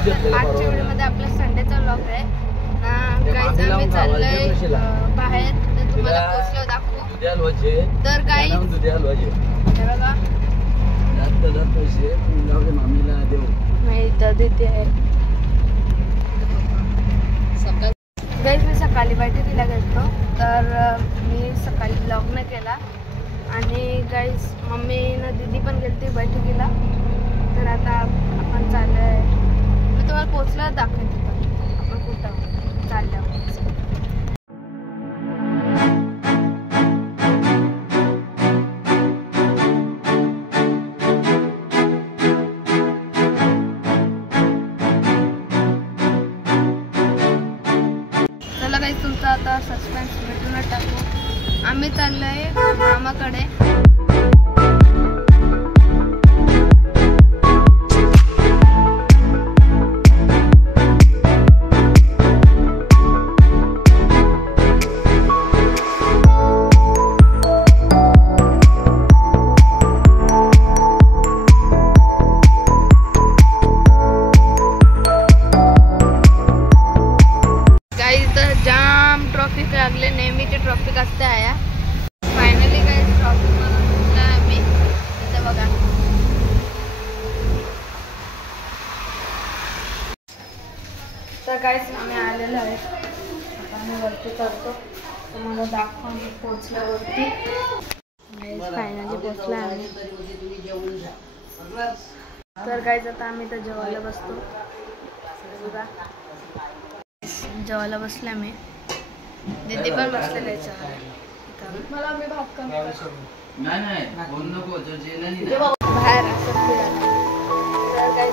आजच्या व्हिडिओमध्ये आपला संडेचा व्लॉग आहे ना गाईज. आम्ही चाललोय बाहेर, तर तुम्हाला पोचलो दाखवू. तर गाईज बघा नाही तर देते आहे गाईज. मी सकाळी बैठकीला गेलतो, तर मी सकाळी व्लॉग नाही केला. आणि गाईज मम्मीनं दीदी पण गेलती बैठकीला. तर आता आपण चाललोय, मी तुम्हाला पोचलं दाखवेन तिथं आपण कुठं चाललो. चला गाईज, तुमचा आता सस्पेन्स भेटूनच टाकू. आम्ही चाललोय मामाकडे. जाम ट्रॉफिक लागले, नेहमीची ट्रॉफिक असते आया. फायनली काय ट्रॉफिक मला सुटला आम्ही इथं बघा. तर काहीच आम्ही आलेलो आहे. आता आम्ही वरती करतो, तुम्हाला दाखवा आम्ही पोचल्यावरती. फायनली पोचला आम्ही. तर काहीच आता आम्ही तर जेवायला बसतो. बघा जेवायला बसल्या मी, दीदी पण बसलेले मला. मी भात कमी बाहेर असं फिरायला. तर काही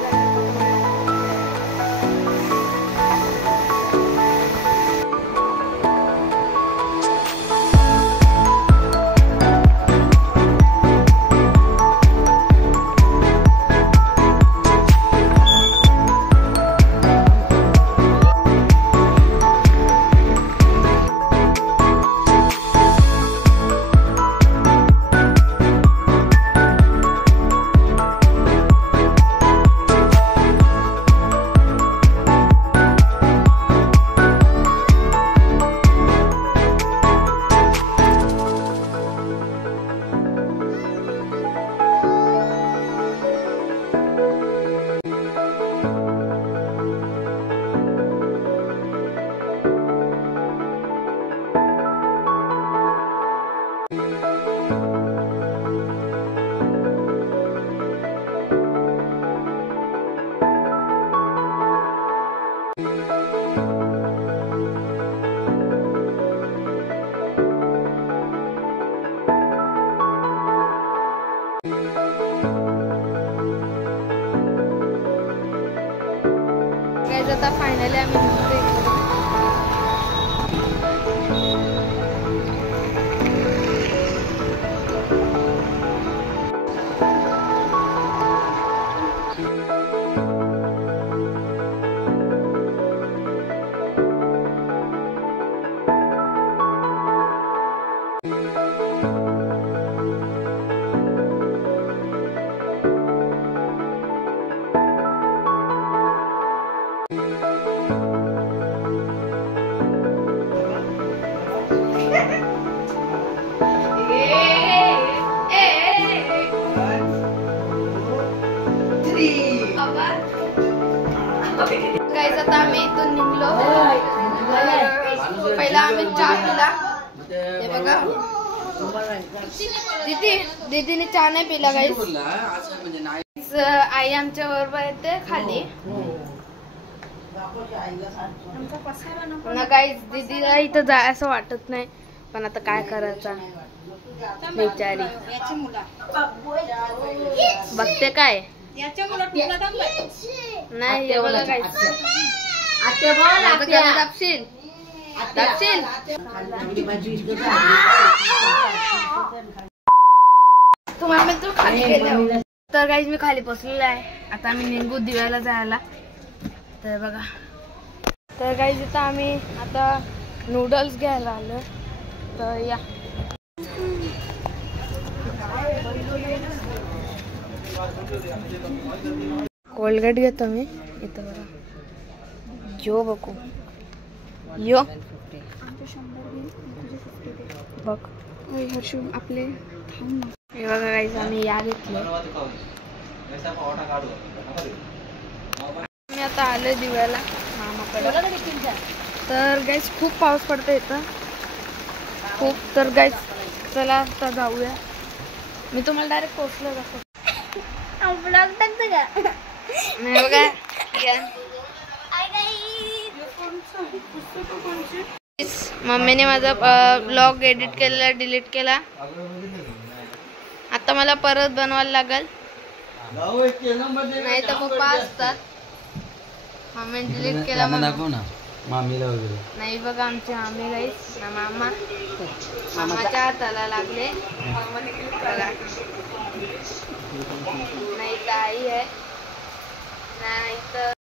आता फायनली आम्ही गाईज. आता आम्ही इथून निघलो. पहिला आम्ही चहा पिला. हे बघा दीदीने चहा नाही पिला गाईज. आई आमच्या बरोबर येते खाली ना गाईज. दीदीला इथं जाय असं वाटत नाही, पण आता काय करायचं बिचारी. बघते काय नाही एवढं काय दाबशील. तुम्हाला तू खाली गेले. तर गाईज मी खाली पोचलेला आहे. आता आम्ही निघू दिव्याला जायला. तर बघा, तर गाईज इथं आम्ही आता नूडल्स घ्यायला आलो. तर या कोलगेट घेतो मी इथं बघा. यो बघू यो बघ हर्षू आपले हे बघा गाईस आम्ही या घेतलं. मी आता आलोय दिव्याला मामाकडे. तर गाईस खूप पाऊस पडतो इथं खूप. तर गाईस चला आता जाऊया. मी तुम्हाला डायरेक्ट पोहोचलो दाखवतो. ब्लॉग टाकतो का नाही बघा. मम्मीने माझा ब्लॉग एडिट केलेला डिलीट केला. आता मला परत बनवायला लागल नाही तर पप्पा असतात. मम्मीने डिलीट केला मामीला वगैरे नाही. बघा आमचे मामी गाईस ना मामा मामाच्या हाताला लागले. नाही तर आई आहे नाही तर